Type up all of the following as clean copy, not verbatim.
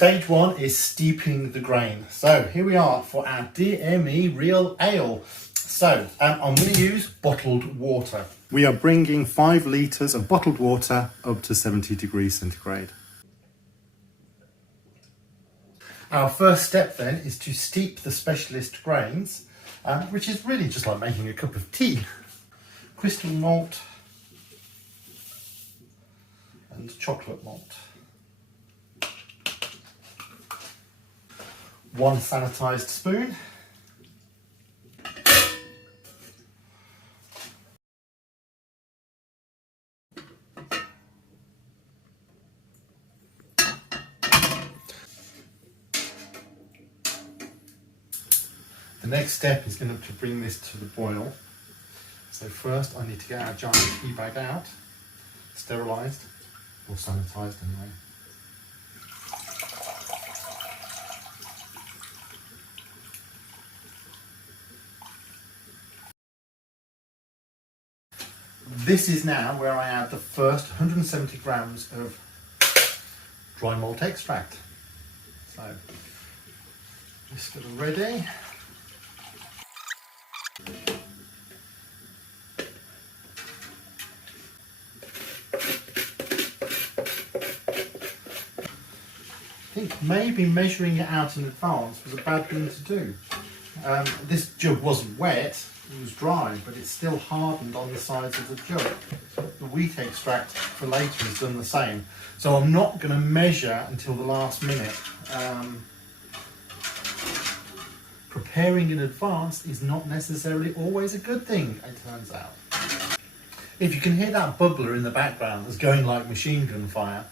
Stage one is steeping the grain. So here we are for our DME Real Ale. So I'm going to use bottled water. We are bringing 5 litres of bottled water up to 70 degrees centigrade. Our first step then is to steep the specialist grains, which is really just like making a cup of tea. Crystal malt and chocolate malt. 1 sanitised spoon. The next step is going to bring this to the boil. So first I need to get our giant tea bag out, sterilised, or sanitised anyway. This is now where I add the first 170 grams of Dried Malt Extract. So, whisk it ready. I think maybe measuring it out in advance was a bad thing to do. This jug wasn't wet, it was dry, but it's still hardened on the sides of the jug. The wheat extract for later has done the same. So I'm not going to measure until the last minute. Preparing in advance is not necessarily always a good thing, it turns out. If you can hear that bubbler in the background that's going like machine gun fire,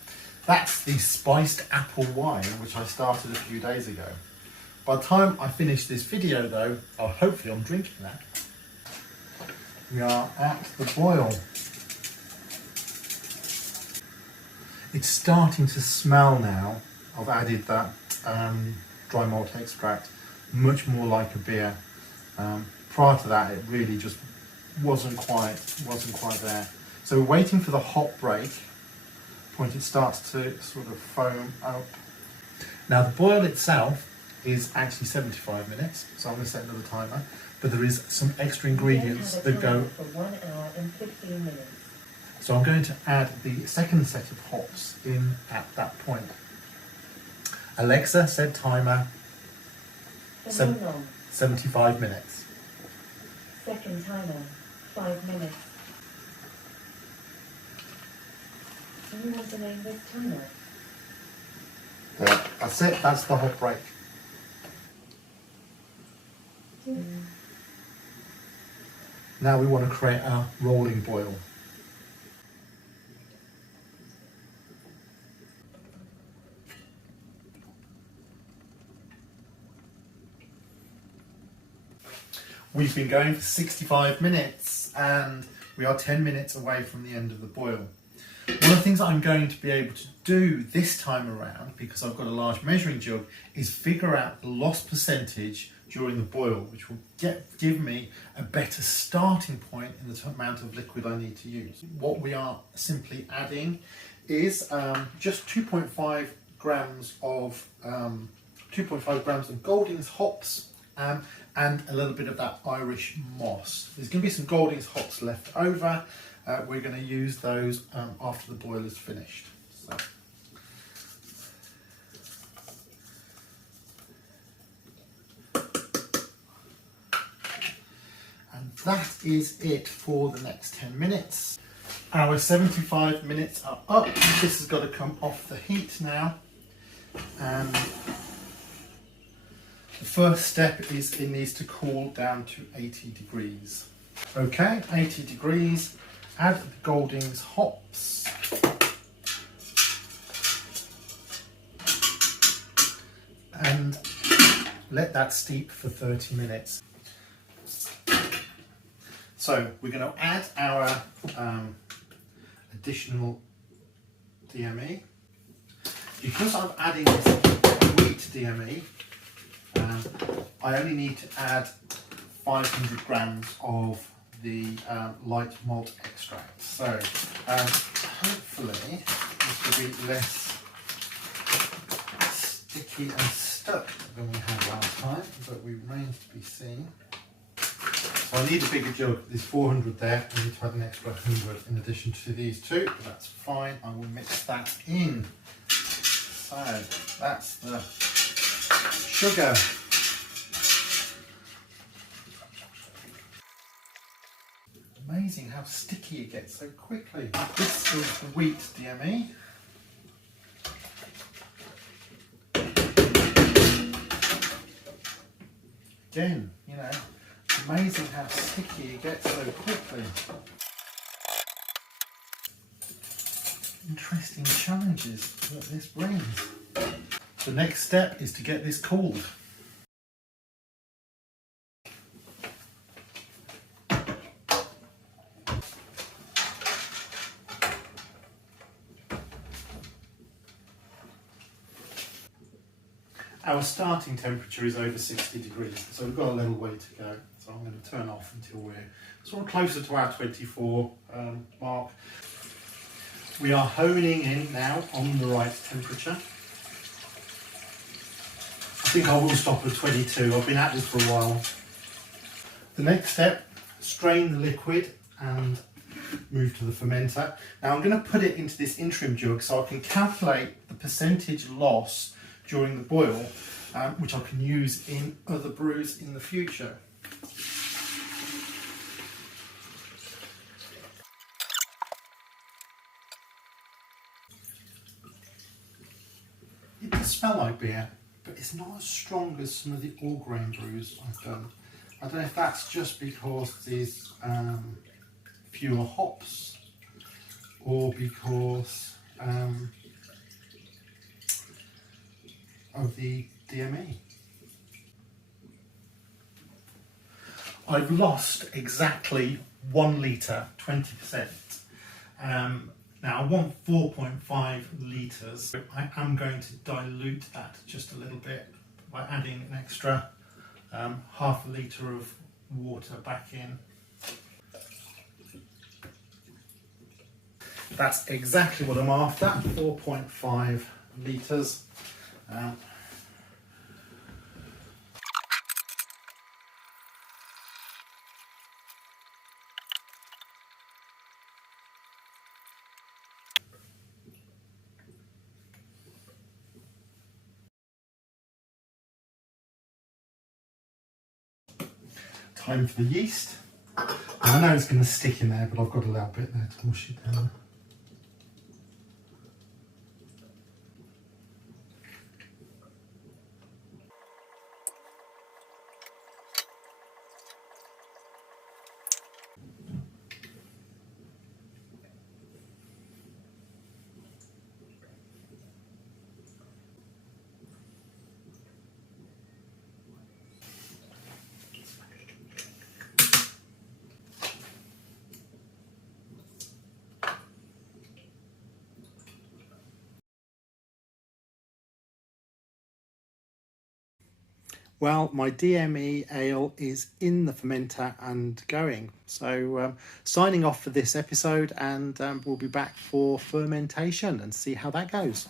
that's the spiced apple wine which I started a few days ago. By the time I finish this video though, hopefully I'm drinking that. We are at the boil. It's starting to smell now. I've added that dry malt extract, much more like a beer. Prior to that, it really just wasn't quite there. So we're waiting for the hop break. Point it starts to sort of foam up. Now the boil itself is actually 75 minutes, so I'm going to set another timer. But there is some extra ingredients that go for 1 hour and 15 minutes. So I'm going to add the second set of hops in at that point. Alexa, set timer 75 minutes. Second timer 5 minutes. And you want to name this timer? That's it, that's the hop break. Now we want to create our rolling boil. We've been going for 65 minutes and we are 10 minutes away from the end of the boil. One of the things I'm going to be able to do this time around, because I've got a large measuring jug, is figure out the loss percentage during the boil, which will give me a better starting point in the amount of liquid I need to use. What we are simply adding is just 2.5 grams of Goldings hops and a little bit of that Irish moss. There's going to be some Goldings hops left over. We're going to use those after the boil is finished. So. And that is it for the next 10 minutes. Our 75 minutes are up. This has got to come off the heat now. And the first step is it needs to cool down to 80 degrees. Okay, 80 degrees. Add the Goldings hops. And let that steep for 30 minutes. So we're going to add our additional DME. Because I'm adding this wheat DME, I only need to add 500 grams of the light malt extract. So hopefully this will be less sticky and stuck than we had last time, but we remains to be seen. So I need a bigger jug. There's 400 there. I need to add an extra 100 in addition to these two, but that's fine. I will mix that in. So that's the sugar. Amazing how sticky it gets so quickly. This is the wheat DME. Again, you know, it's amazing how sticky it gets so quickly. Interesting challenges that this brings. The next step is to get this cooled. Our starting temperature is over 60 degrees, so we've got a little way to go. So I'm going to turn off until we're sort of closer to our 24 mark. We are honing in now on the right temperature. I think I will stop at 22. I've been at this for a while. The next step, strain the liquid and move to the fermenter. Now I'm going to put it into this interim jug so I can calculate the percentage loss during the boil, which I can use in other brews in the future. It does smell like beer, but it's not as strong as some of the all grain brews I've done. I don't know if that's just because there's fewer hops or because of the DME. I've lost exactly 1 litre, 20%. Now I want 4.5 litres. I am going to dilute that just a little bit by adding an extra half a litre of water back in. That's exactly what I'm after, 4.5 litres. Time for the yeast. I know it's going to stick in there, but I've got a little bit there to wash it down. Well, my DME ale is in the fermenter and going. So signing off for this episode, and we'll be back for fermentation and see how that goes.